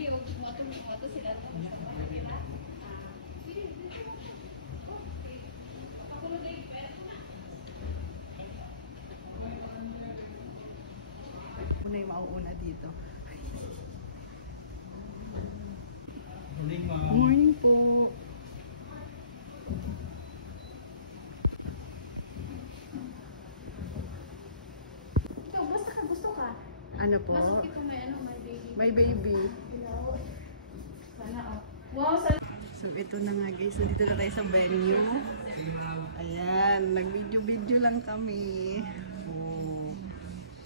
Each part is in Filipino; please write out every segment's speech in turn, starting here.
Una yung mauuna dito. Morning po. Ikaw, basta ka, gusto ka. Ano po? Masok ito may ano, my baby. My baby. Sana oh. Wow, sana. So ito na nga guys, dito na tayo sa venue. Ayan, nag-video-video lang kami. Oh.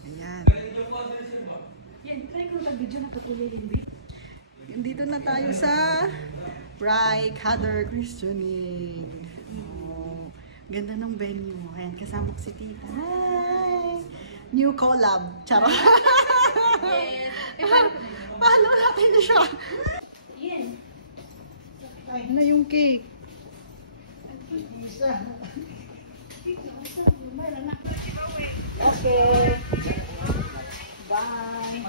Ayan. Yan, try ko mag-video na patuloy din, babe. Dito na tayo sa Bright Heather Christianing. Oh. Ganda ng venue. Ayan, kasama ko si Tita. Hi! New collab. Charot. Yes. Pahalo natin na siya. Yan. Ay, na yung cake. Okay. Bye.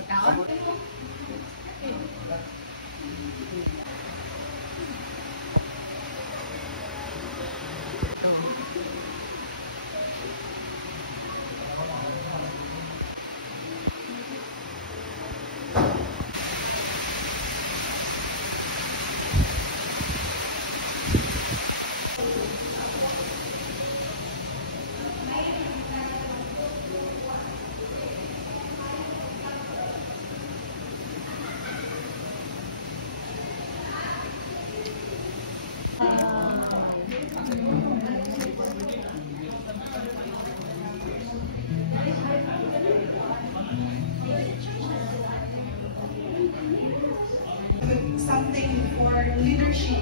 Something for leadership.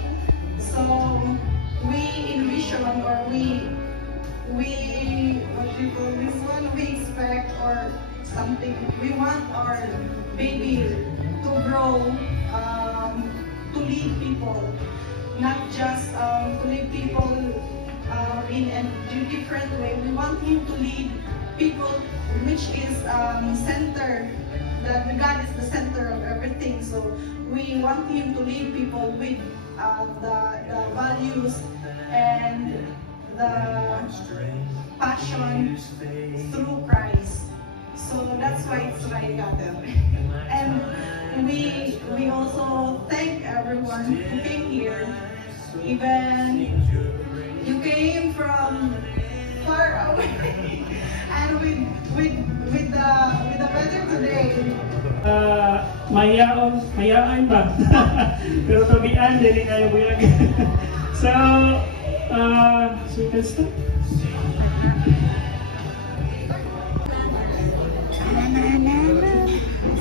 So we envision or we what do you call this one? We expect or something. We want our baby to grow, to lead people, not just to lead people in a different way. We want him to lead people, which is center. That God is the center of everything. So we want him to lead people with the values and the passion through Christ. So that's why it's Bright Heather. And we also thank everyone who came here. Even you came from far away, and with the weather today. Mayaan ba? Pero tabian, dili kayo buyag. So you can start.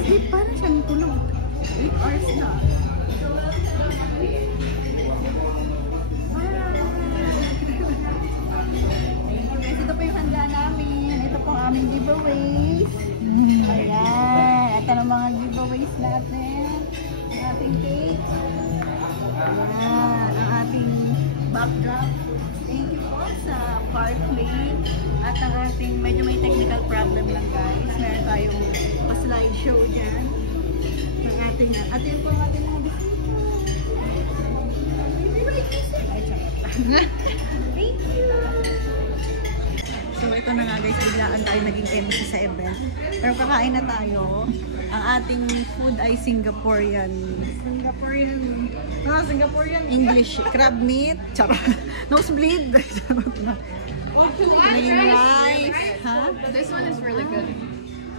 Sleep pa na siya ng tulog. 8 hours na. Guys, ito po yung handa namin. Ito po ang aming giveaways. Ayan. Ito ang mga giveaways natin. Ang ating cake. Ayan. Ang ating backdrop. Thank you po sa CarPlay. At ang ating, medyo may technical problem lang guys. Meron tayong pa-slideshow dyan. Ang ating, at yun po ang ating mga bisita. Ay, charot lang. Thank you! So ito na nga guys, biglaan tayo naging MC sa event. Pero kakain na tayo. Ang ating food ay Singaporean English crab meat. Charot. Nosebleed. Charot na. May rice. Ha? This one is really good.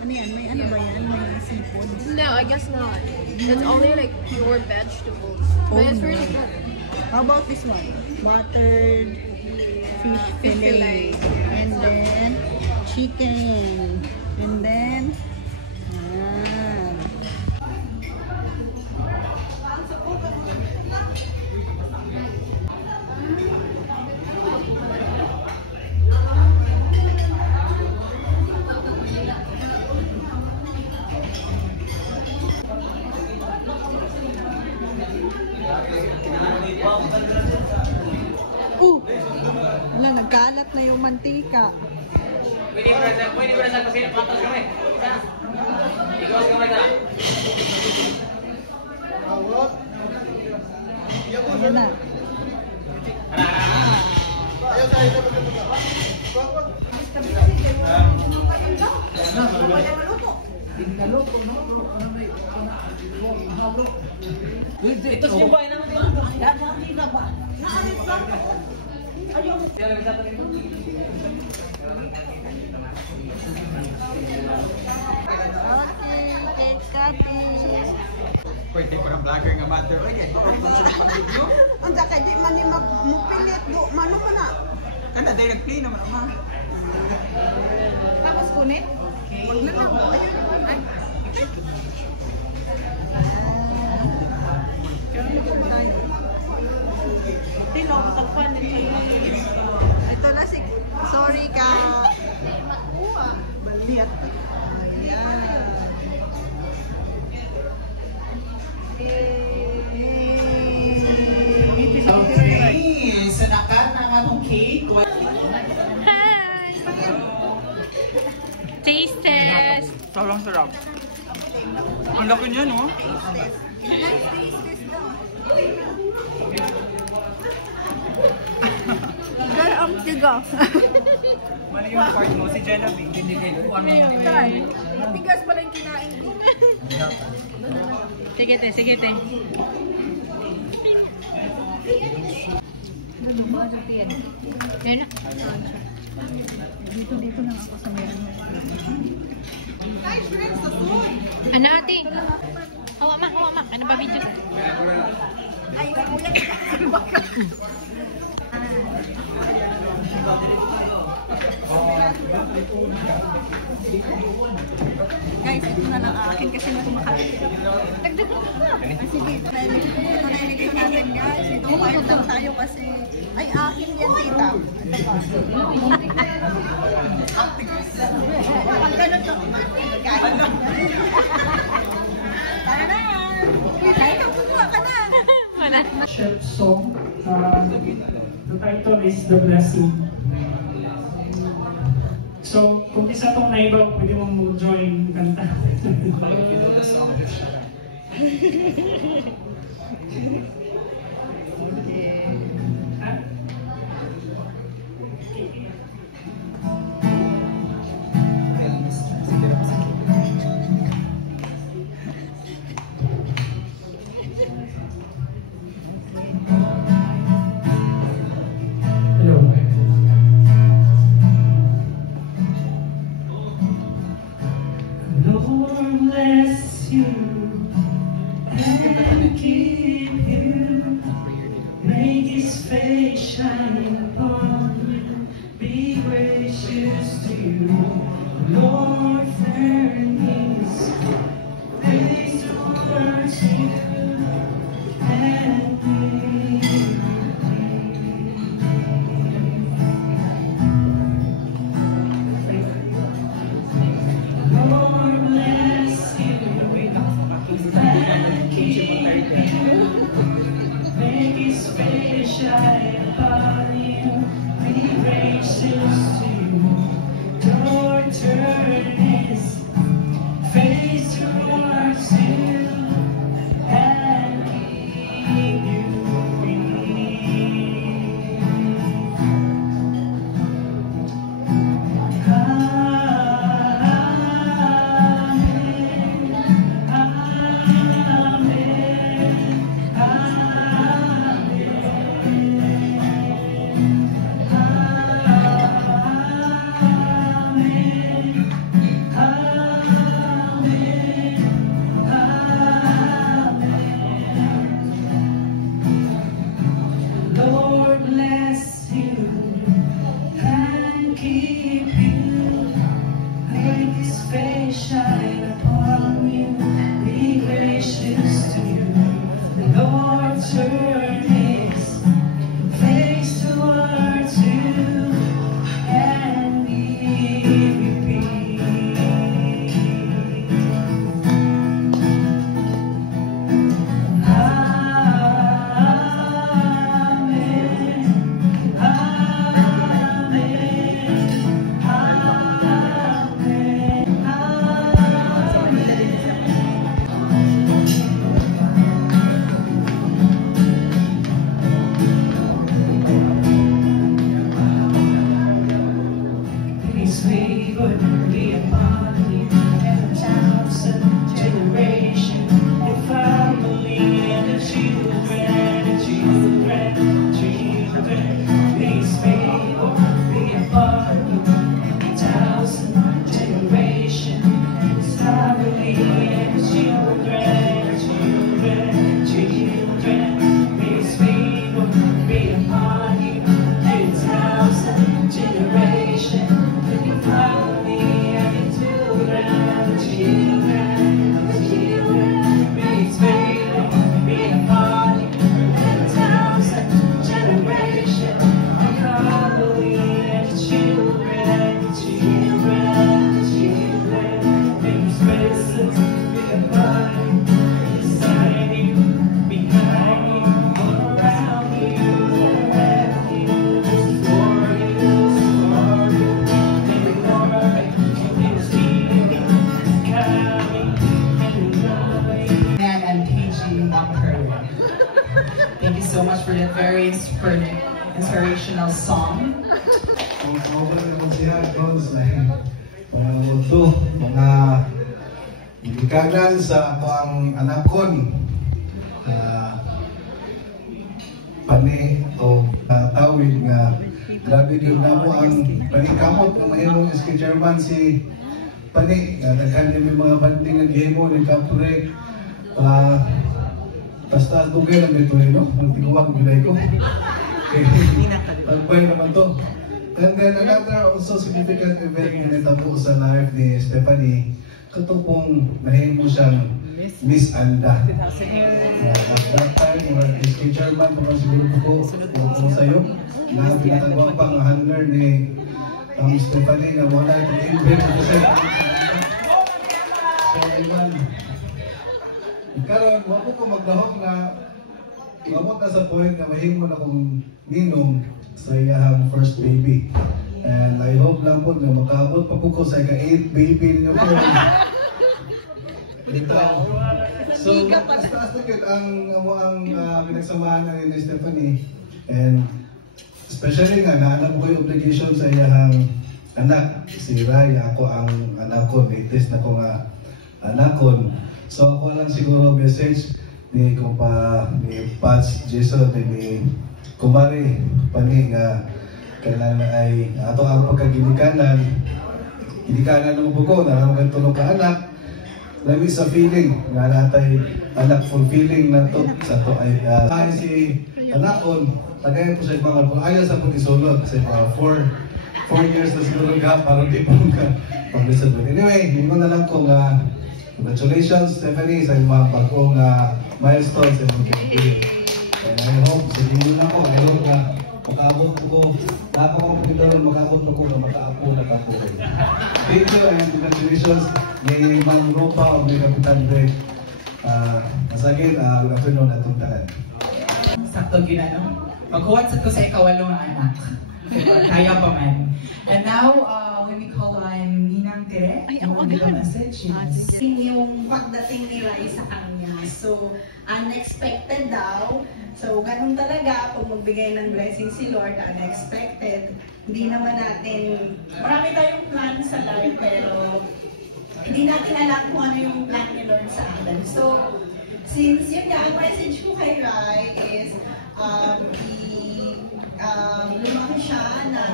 Ano yan? May ano ba yan? May seafood? No, I guess not. It's only like pure vegetables. But it's really good. How about this one? Buttered fish fillet. And then chicken. And then yan. Wala, nagkalat na yung mantika. Pwede ba na kasi patas kami? Ikaw kami na. Ito siya ba? Okay, cake cutting. Pwede ko na vlogger nga matter. Ang daka di man ni mupilit do mano man na. Ano, direct play naman naman. Tapos kunit? Wag na lang. Ayun. Ito na si sorry ka. Baliat. Ayan. Okay, sa nakat ng atong cake. Hi! Taste test! Sobrang sarap. Ang laki niya, no? Girl, ang tiga. Mali yung part mo, si Genevieve. Hindi kayo. Matigas pala yung kinain ko. Sige te, sige te. Yan na. Dito lang ako sa meron. Ano ate? Hawa ma, hawa ma. Ano ba video? Ay, ulan ka. Guys, ito na lang akin kasi mas makakit. Dagdagan mo na. Sige, narinig natin guys. Kumain lang tayo kasi ay akin yan tita. Ito pa. Pag ganun to. Tara na. Ikaw kukuha ka na. Wala. Chef song. The title is The Blessing. So, kung isa itong naibaw, pwede mong join kanta. Hello. Lord bless you and keep you. Make His face shine upon you. Be gracious to you. Lord turn His face towards you and give you Lord bless you and keep you. Make His face shine upon you. Be gracious to you. Lord turn His face towards you and keep you Lord bless you and keep you. Make His face shine upon you. Be gracious to you. The Lord turn His face towards you and give you peace. anticipating being a part of a thousand generation. I'm following and the children and the children and the children. Making spaces, being a part of society, behind you, all around you, around you. This is for you, this is for you. Living more, living speeding, coming and loving. And PG Makaria. Thank you so much for that very inspirational song. Kung sobrang naman siya, Cons, ito, mga ibikanan sa ako ang anakon, pani o tawid nga, grabe din na mo ang panikamot ng mahimong SK Chairman si Pani, daghan din may mga banding ng gihimo ni Kapre, basta dugay lang dito, no? Ang tiguwag bilay ko. Tagbay naman to. And then another also significant event na natabo sa life ni Stephanie, katupong nahimo siyang Miss Anda. At that time, SK Chairman, mga siguro ko sa'yo, na pinatagwang pang handler ni Stephanie na wala itong event kasi so, Iman, karon wako ko maglahok na mabot na sa point na mahimo na kong ninong sa iyahang first baby. And I hope lang po na makaabot pa po ko sa ika-8 baby ninyo po. So, taas na yun ang pinagsamahan na ni Stephanie. And especially nga, naalam ko yung obligation sa iyahang anak. Si Ray, ako ang anak ko, latest na ko nga anak ko. So ako lang siguro message ni Pats Jason, ni Kumari Pani nga kailangan ay ato ang pagkagilikanan ng buko na ang tulong ka anak labi sa feeling nga natay anak fulfilling na to sa to ay si anakon tagay po sa mga ayaw sa pag isulod kasi 4 years na siguro ka para di po ka pag-isad. Anyway, hindi na lang ko nga congratulations, Stephanie, sa mga bagong milestones sa mga kinabuhi. And I hope, sa inyo na ko, I hope na makabot ko, napakapagpagdaron, makabot ko na makaapo na kapuhay. Thank you and congratulations ni Ma'am Ropa o ni Kapitan Greg. Masagin, good afternoon at tuntahan. Sakto ginano. Maghuwat sa to sa ikawalong anak. Kaya pa man. And now, when we call on Ninang Tere, yung mga message. Yung pagdating ni Rai sa kanya. So, unexpected daw. So, ganun talaga, pag magbigay ng blessing si Lord, unexpected. Hindi naman natin, marami tayong plan sa life, pero hindi natin alam kung ano yung plan ni Lord sa atin. So, since yun nga, ang message ko kay Rai is, lumaki siya na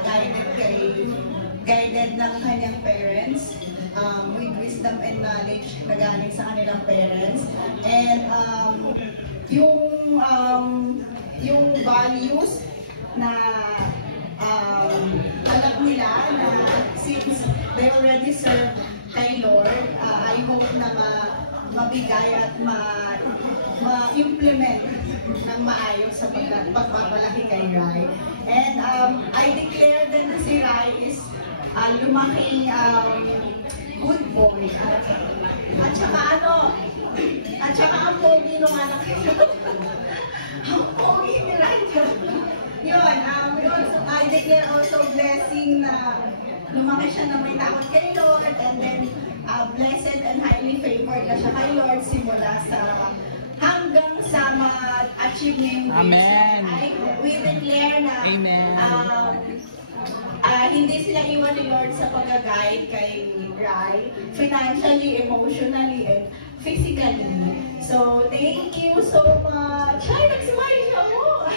guided ng kanyang parents with wisdom and knowledge na galing sa kanilang parents. And yung values na alam nila na since they already serve kay Lord, I hope na mabigay at ma-implement ng maayos sa pagpapalaki kay Rai. And I declare that si Rai is lumaking good boy. At saka ang pogi nung anak niya. Ang pogi ni Rai. Yun, I declare also blessing na lumaki siya na may takot kay Lord, and then blessed and highly favored na siya kay Lord simula sa hanggang sa ma-achieve niya yung Amen. We declare na hindi sila iwan ni Lord sa pag-guide kay Rai, financially, emotionally, and physically. So, thank you so much. Ay, nag-smile siya mo!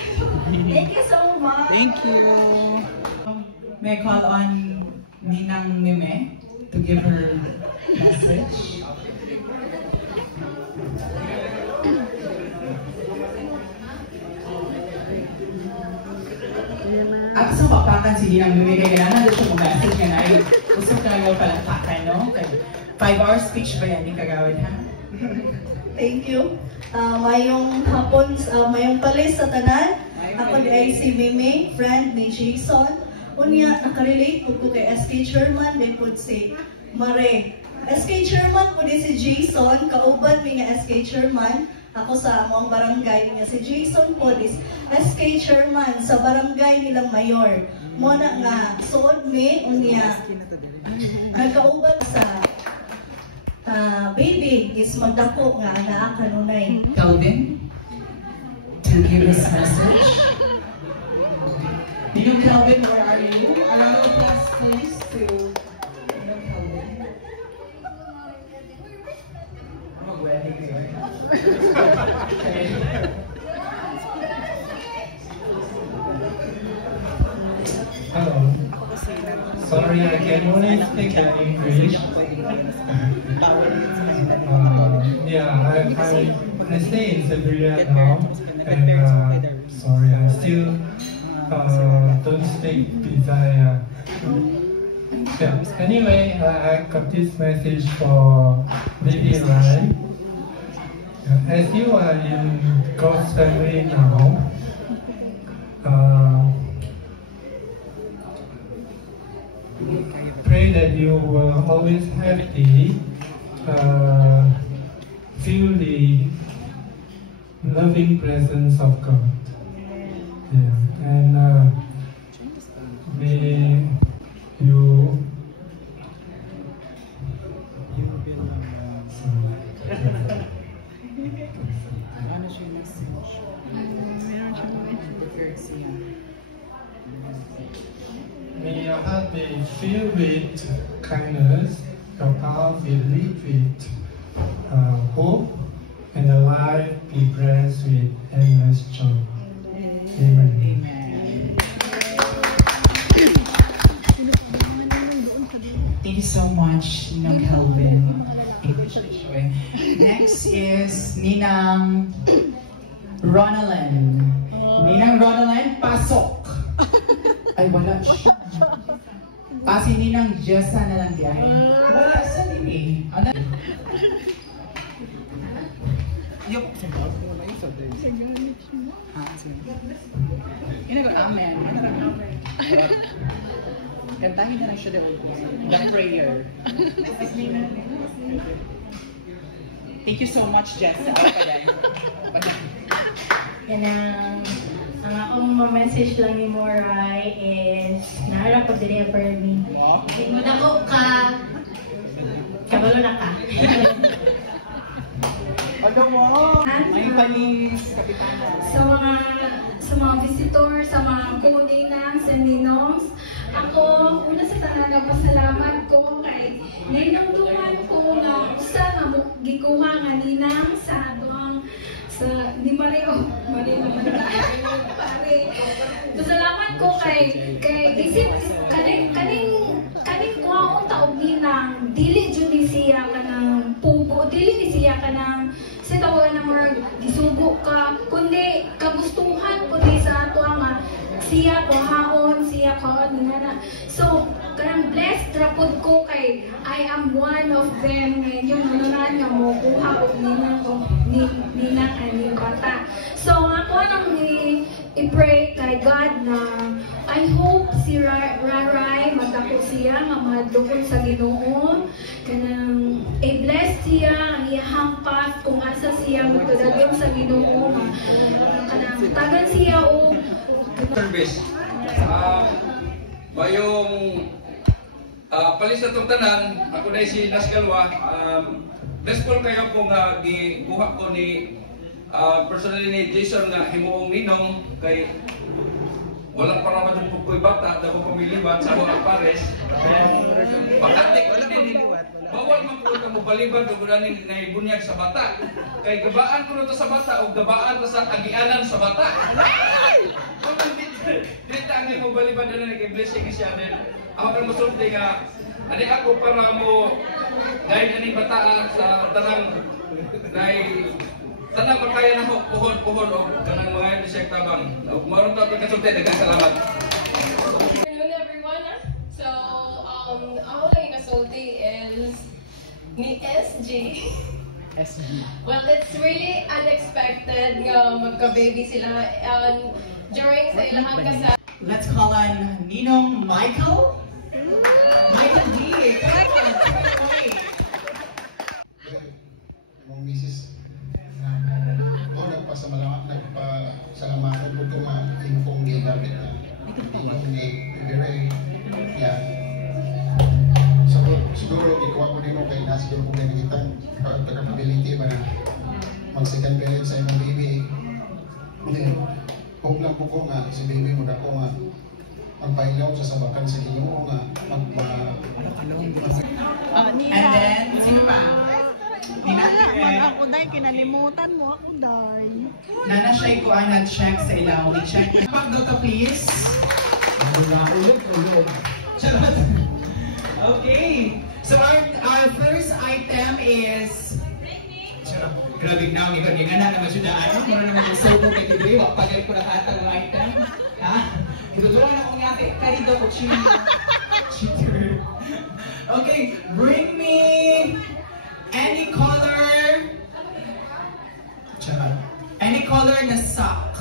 Thank you so much! Thank you! May I call on Ninang Mime to give her message? Ako sa papakan si Ninang Mime, kaya kailangan doon siya mag-message nga na yun. Gusto ka nga palakpakan, no? 5 hour speech ba yan, yung kagawin, ha? Thank you. Mayong hapon, mayong palis sa tanan. Ako ay si Mimi, friend ni Jason. Unya, nakarelate po ko kay SK Chairman, din po si Mare. SK Chairman po din si Jason, kauban mi nga SK Chairman. Ako sa among barangay nga si Jason po is SK Chairman sa barangay nilang Mayor. Muna nga, suod mi, unya, nagkauban sa baby is magdako nga naa kanunay. Calvin, to give us message. Ninong Calvin, where are you? A round of applause, please, to Ninong Calvin. Mag-wedding kayo. Hello. Sorry, I can only speak in English. I stay in Siberia now, and sorry, I still don't speak Bisaya. Yeah. Anyway, I got this message for Baby Rai. As you are in God's family now, pray that you will always happy, feel the loving presence of God. Yeah. And may you may your heart be filled with kindness, your heart be lit with hope, and your life be blessed with endless joy. Amen. Thank you so much, Ninong Calvin. Next is Ninang Ronalyn. Ninang Ronalyn, pasok! Ay, wala siya. Si Ninang Jessa na lang diyan. Wala sa nini. Ano? Yup. Amen. Kantahin na lang siya daw. The prayer. Thank you so much, Jessa. Yan ang akong message lang ni Moray is naharap ko deliver me. Kung ako ka, kabalo na ka. Ano mo? May panis, kapitana. Sa mga visitor, sa mga kuninang, sa ninongs, ako, una sa tanan na pasalamat ko kay ninangduhan ko nga usa nga gikuha nga ninang sa atong sa ni Mario naman pare. Pasalamat ko kay isip kaning kuhaon taog ninang dili jud ni siya kanang pugo, dili ni siya kanang sa tawagan na mga gisugo ka, kundi kagustuhan kundi sa ato nga siya ko haon, siya ko nana. So, kanang blessed rapod ko kay I am one of them. Yung nanunan nga mo kuha ko nina kaning bata. So, ako nang i-pray kay God na I hope si Raray matako siya nga madukot sa Ginoo. Kanang i-bless siya ang iyang path kung asa siya magtadagan sa Ginoo. Kanang tagan siya o service. Mayong palis na itong tanan, ako na si Nasgalwa. Best call kayo kung gikuha ko ni personally ni Jason nga himuong ninong kay walang para madun po ko'y bata, dago pamilibat sa mga pares. Pagkatik ko din, bawal man po ito mo balibad o gudaning naibunyag sa bata. Kay gabaan ko na sa bata o gabaan ko sa agianan sa bata. Dito ang mo balibad na nag-blessing siya din. Ako kang masulti nga, adik ako para mo dahil na ni bata sa tanang sana makaya na mo puhon o kanang mga hindi siya tabang. Maroon tayo kasulti, nagkasalamat. Hello everyone. So, ako lang kasulti is ni SJ. Well, it's really unexpected nga magka-baby sila during sa ilang kasal. Let's call on Ninong Michael. Michael D. Mong misis nagpasalamatan po ito nga infong gigamit na Ninong ni Bibire. Siguro ikuha ko din mo kay siguro kung nanigitan pagkakability ba na mag-second parent sa imong baby. Hope lang po ko nga si baby mo na ko nga magpailaw sa sabakan sa Ginoo nga And then, sino pa? Ako day, kinalimutan mo ako day. Nana siya ko nag-check sa ilaw. I-check na. Pag-doto please. Charot. Okay. So our first item is grabe na, may kanya na naman siya daan. Muna naman yung sobo kay Tiboy. Pagalit ko na kata ng item. Ha? Ituturuan ako nga kay Carido ko, cheater. Okay, bring me any color. Any color na sock.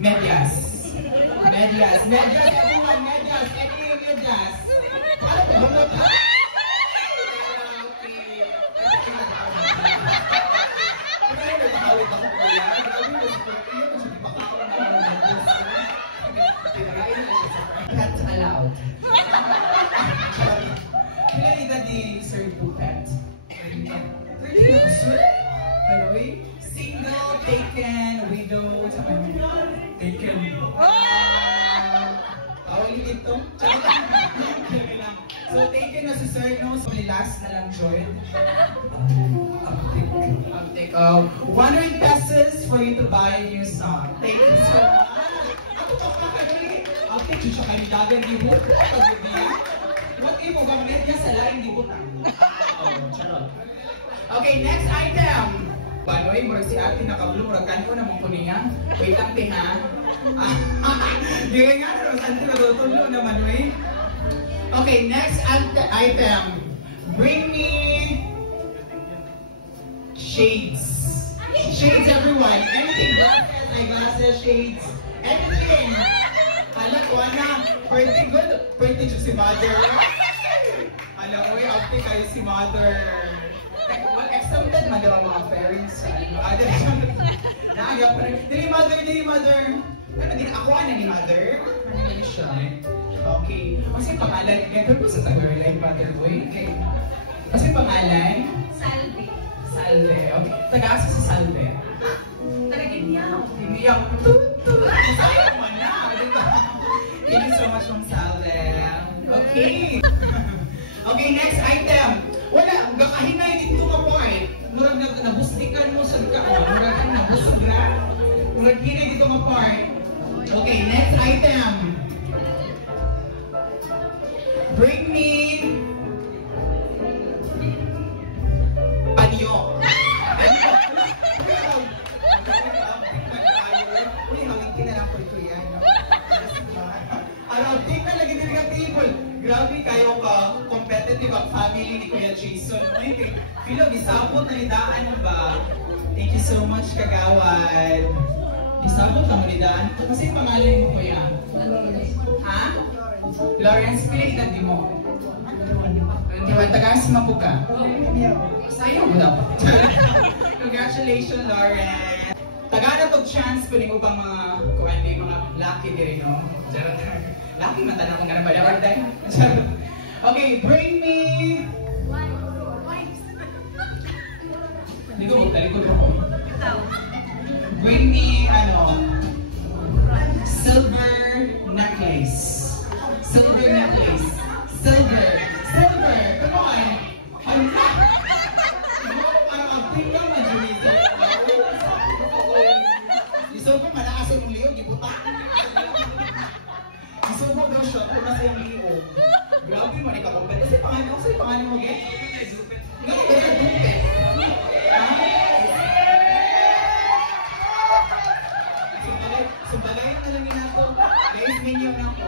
Medyas. Medyas. Medyas, everyone. Medyas. Any medyas. Ano po? Bumot ha? Pets allowed. Kailan ida di Sir Pet? 30? Halloween? Single, taken, widow, taken. Awal dito? So taken na si Sir, no? So last na lang join. Uptake. 100 pesos for you to buy a new song. Thank you so much. Ako to kakagali. Uptake siya kalidagan di mo. What if mo gamit niya sa laing di mo? Okay, next item. Banoy, murag si ate nakablo, murag kanyo na mong kuninga. Wait lang, ha? Di nga nga, saan ito natutulo naman, wait. Okay, next item. Bring me shades. Shades, everyone. Anything, glasses, eyeglasses, shades, anything. Hala ko, na. Pretty good. Pretty good si mother. Hala ko, outfit kayo si mother. Well, exempted man daw ang mga parents. Naagap pa rin. Dili mother. Ano din ako ni mother? Ano siya? Okay. Kasi pangalan, ganito po sa Tagalog, mother boy. Okay. Kasi pangalan? Salve. Salve. Okay. Taga-asa sa Salve. Taga-Ginyaw. Ginyaw. Tutu. Sayang mo na. Thank you so much, Ma'am Salve. Okay. Okay, next item. Wala, gakahinay dito ka point. Murag nabustikan mo sa kaon. Murag nabusog na. Murag hinay dito ka point. Okay, next item. Bring me panyo. Uy, hangin na lang po ito yan. Araw, take na lagi din ang table. Grabe kayo ka, competitive ang family ni Kuya Jason. Uy, Pilo, isabot na nidaan mo ba? Thank you so much, Kagawad. Isabot na nidaan ko. Kasi pangalan mo, Kuya? Ha? Lawrence, pili na di mo. Di ba, tagas mo ka? Sayang mo dapat. Congratulations, Lawrence. Taga na to chance ko ning ubang mga kuwandi mga lucky diri no. Lucky man tanang nga ba dapat dai. Okay, bring me Ligo ko. Bring me silver necklace. Silver necklace. Silver. Come on. Isubo malakas yung liog, ibuta. Isubo daw siya, kung nasa yung liog. Grabe mo, nikakumpet. Kasi pangalan mo, Gen? Nga, kaya dumpet. Sumbagayin na lang yun ako. Guys, minion ako.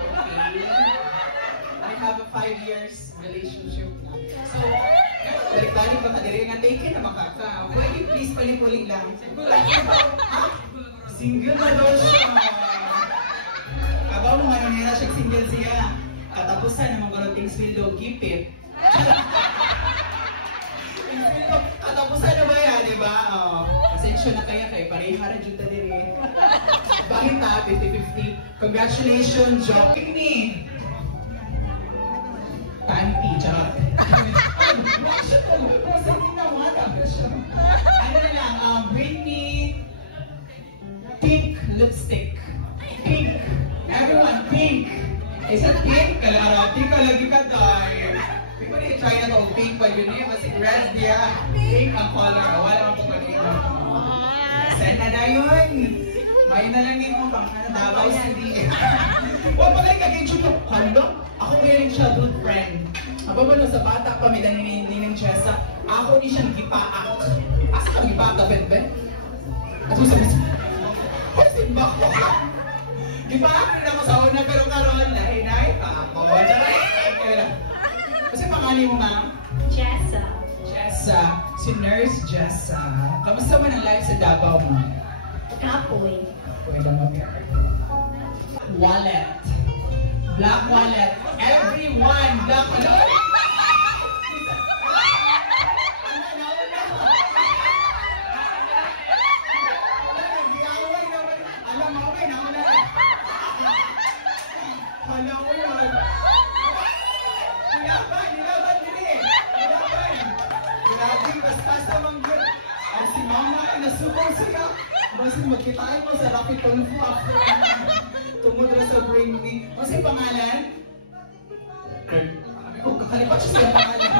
I have a 5 years relationship. So, balik balik baka dire nga take na makaka. Pwede please pali-puli lang. Single na daw siya. Kabaw mo nga nila siya single siya. Katapusan naman ko ng things will do keep it. Katapusan na ba yan, di ba? Pasensya na kaya kayo, pareha rin dyan dire. Bakit na, 50-50. Congratulations, Joe. Picnic! Panty, charot. Ano na lang, bring me pink lipstick. Pink. Everyone, pink. Is it pink? Kalarati ka lagi ka tayo. People need to try na itong pink pa yun eh. Kasi red niya. Pink ang color. Wala naman po kanina. Send na yun. May na lang din mo pang Davao City. Huwag pa kayo kag-enjoy yung kondo. Ako ngayon siya good friend. Aba ba sa bata pa may ng Jessa, ako ni siyang gipaak. Asa ka gipaak ka, Ben? Ako sabi siya, simba ko. Gipaak rin ako sa una, pero karoon, lahinay pa ako. Kasi pangalan mo, ma'am? Jessa. Jessa. Si Nurse Jessa. Kamusta man ang life sa Davao, ma'am? Kapoy. Kapoy lang mo. Wallet. Black wallet. Everyone, black wallet. Si Mama ay nasubang siya. Basta magkitain mo sa Rocky Tonfu after tungod na sa brain me. Kasi pangalan? Kurt. Oh, kakalipat siya siyang pangalan.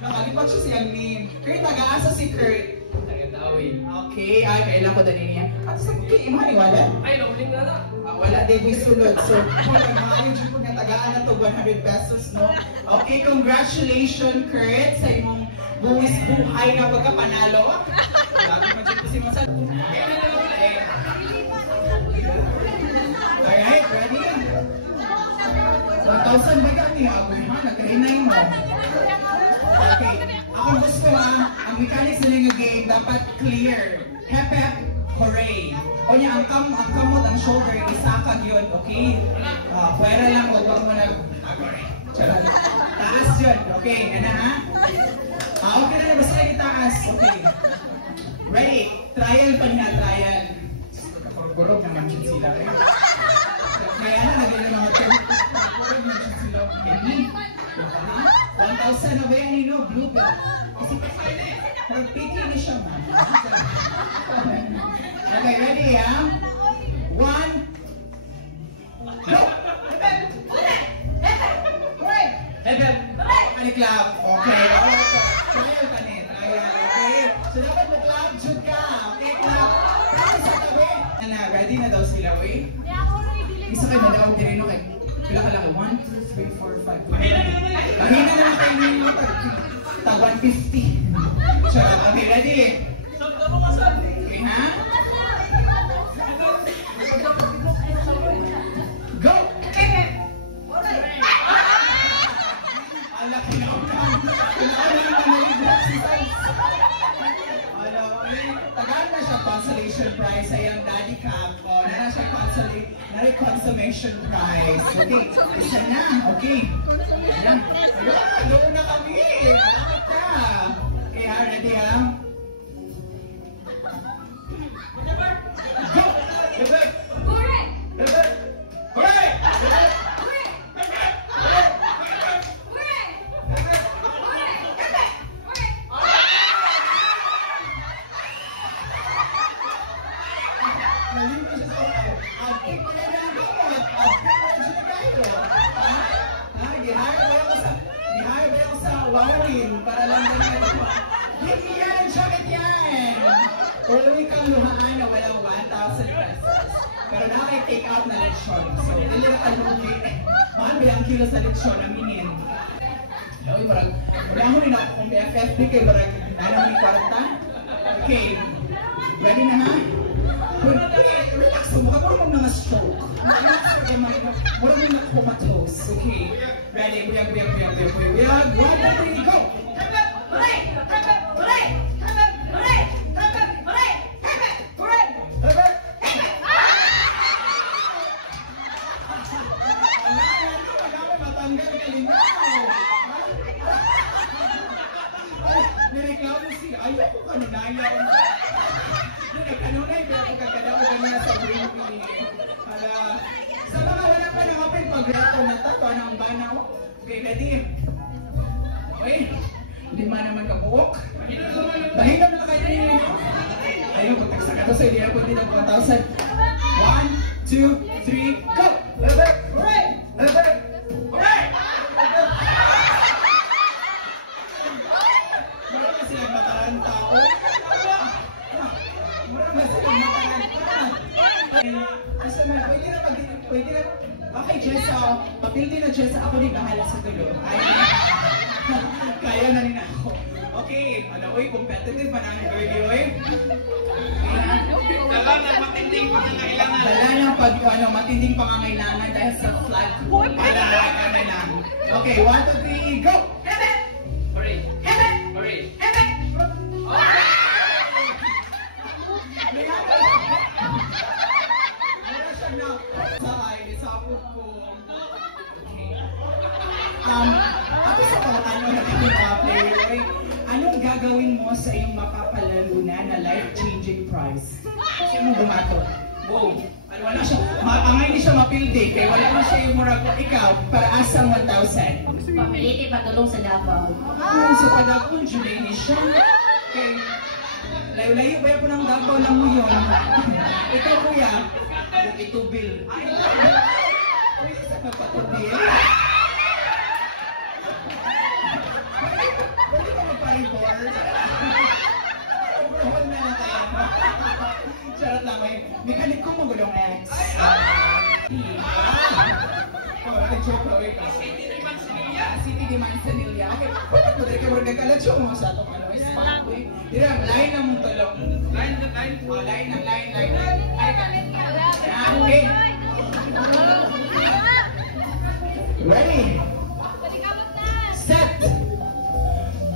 Nakalipat siya siyang name. Kurt, nag-aasa si Kurt. Okay, ay, kailan ko dali niya. At sa okay, imahan ni Wala? Ay, nauling na na. Wala, di mo sunod. So, maayon siya po nga tagaan na to 100 pesos, no? Okay, congratulations, Kurt, sa imong buwis buhay na pagkapanalo. Lagi man siya po si Masal. Alright, ready? 1,000 ba gani? Ako ha, nagkainay mo. Okay, ako gusto ang mechanics na yung game dapat clear. Hep hep, hooray. O niya, ang kamot, ang shoulder, isakag yun, okay? Pwera lang, huwag mo nag... Charot. Taas yun, okay, ano ha? Okay na, basta itaas, okay. Ready? Trial pa na, trial. Kurog naman yun sila, eh. Kaya na, naging mga kurog naman yun sila. Okay. 1,000 na ba yan, Nino? Blue belt. Kasi nag-piki na siya, man. Okay, ready, ha? 1, go! Hebel! Clap. Okay, alright. Trial pa ni, trial. Okay? So, dapat mag-clap, shoot ka. Okay, clap. Tapos sa tabi. Ready na daw sila, wait. Isa kayo, madawag din rin, okay? Pila ka lang, 1, 2, 3, 4, 5. Mahina naman kayo nyo, tag 150. So, okay, ready? Okay, ha? Go! Alaki na ako naman. Tagal na siya consolation prize sa iyong daddy cap. O, na siya consummation prize. Okay, isa na. Okay. Ayan. Doon na kami. Alamat ka. Okay, ha? Ready, ha? Go! Hooray! Hooray! Warin para lang din ito. Hindi yan, jacket yan! Uwi kang luhaan na walang 1,000 pesos. Pero na may take out na lechon. So, nilirakan mo kung mahal bilang kilo sa lechon ang minin. Uy, marag, marang rin ako kung BFFD kayo, marag, nanang may kwarta. Okay, ready na ha? Relax mo, mukha mo mga stroke. Mura mo na comatose. Okay, ready, buyag, 1, 2, 3, go! Hooray! Hooray! Hooray! Hooray! Hooray! Hooray! Matanggal ka rin nireklamo siya. Ayaw ko kanunayan. Kanunay, pero kung kakadaw ka niya sa brain ko. Sa mga wala pa ng open pag-reto na tato, ang banaw. Okay, ready? Okay. Hindi man naman kabuok. Dahilan na kayo ninyo. Ayaw, pagtaksa ka to sa idea ko din ang 1,000. 1, 2, 3, go! Hooray! Hooray! Hooray! Meron na silang matarang tao. Meron na silang matarang tao. Kasi pwede na. Okay, Jessa. Papildi na Jessa. Ako din bahala sa tulo. Kaya na rin ako. Okay. Uy, competitive pa namin girlie, uy. Dala ng matinding pangangailangan. Dala ng matinding pangangailangan dahil sa flat. Palalaan na lang. Okay, 1, 2, 3, go! Hooray! Hooray! Ako sa pangano na player, anong gagawin mo sa iyong mapapalalunan na life-changing prize? Sino gumato? Boom! Wala siya, angay ni siya mapildi, kaya wala na siya yung murag ikaw para asang 1,000. Pamiliti patulong sa Davao. Sa Padakon, July ni siya. Okay. Layo-layo ba po ng Davao lang mo yun? Ikaw kuya, itubil. Ay, pwede sa magpatubil. Pwede ka magpa-report? Overhaul na lang tayo. Charot lang, may kalit ko magulong ex. City di Manzanilla. Okay, pwede ko rin kayo nagkalatso mo sa itong ano. Tira, line na mong tulong. Line. Okay. Ready? Set.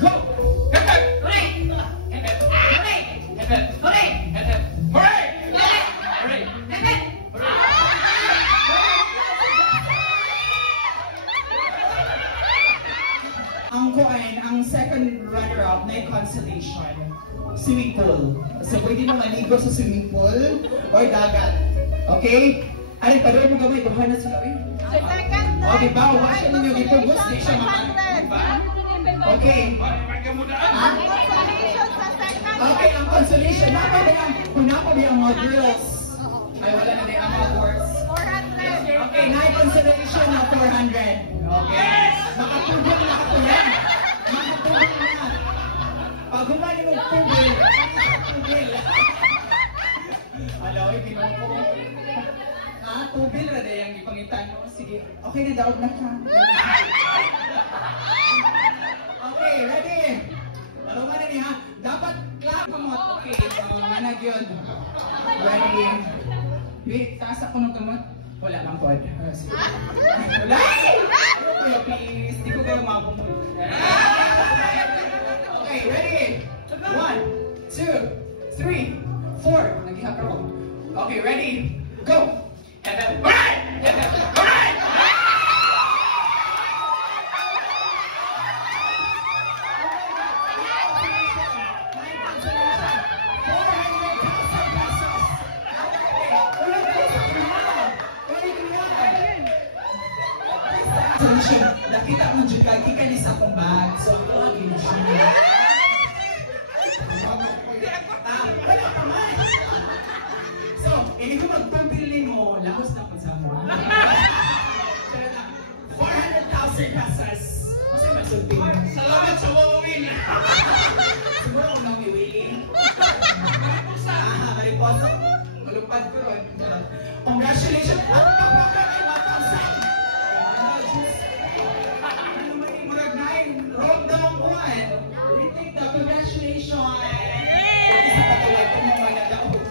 Go! Ang second runner-up na yung consolation, swimming pool. So pwede mo maligo sa swimming pool or dagat. Okay? Ay, padoy mo gamay, buhay na sila. O, diba? Huwag siya ninyo ipugos, di siya diba? Okay. Okay, ang consolation. Kuna pa ba yung mga girls? Ay, wala na din ang mga boys. Okay, na consolation na 400. Okay. Makatugol na ako yan. Makatugol na. Pag humali mo tugol, tugol. Alaw, ibinuko. Tugol na din ang ipangitan mo. Sige, okay na daog na ka. Okay, ready? Marungan na niya. Dapat clap mo. Okay, manag yun. Ready? Wait, taas ako ng kamot. Wala lang pod. Wala! Kuya, please. Di ko kayo mabumod. Okay, ready? 1, 2, 3, 4. Nag-ihap ako. Okay, ready? Go! Nakita mo juga, kikalis akong bag. So, ito ang yung wala pa man. So, hindi ko magpapilin mo, lahos na po sa mo. 400,000 pesos. Kasi masulti mo. Salamat sa wawawin. Siguro kung nang wiwili. Mariposa. Malupad ko ron. Congratulations. Ano pa pa ka kay 1,000? Murag 9. Roll down 1. Retake the congratulations. Pwede sa patawag ko mga nadaog.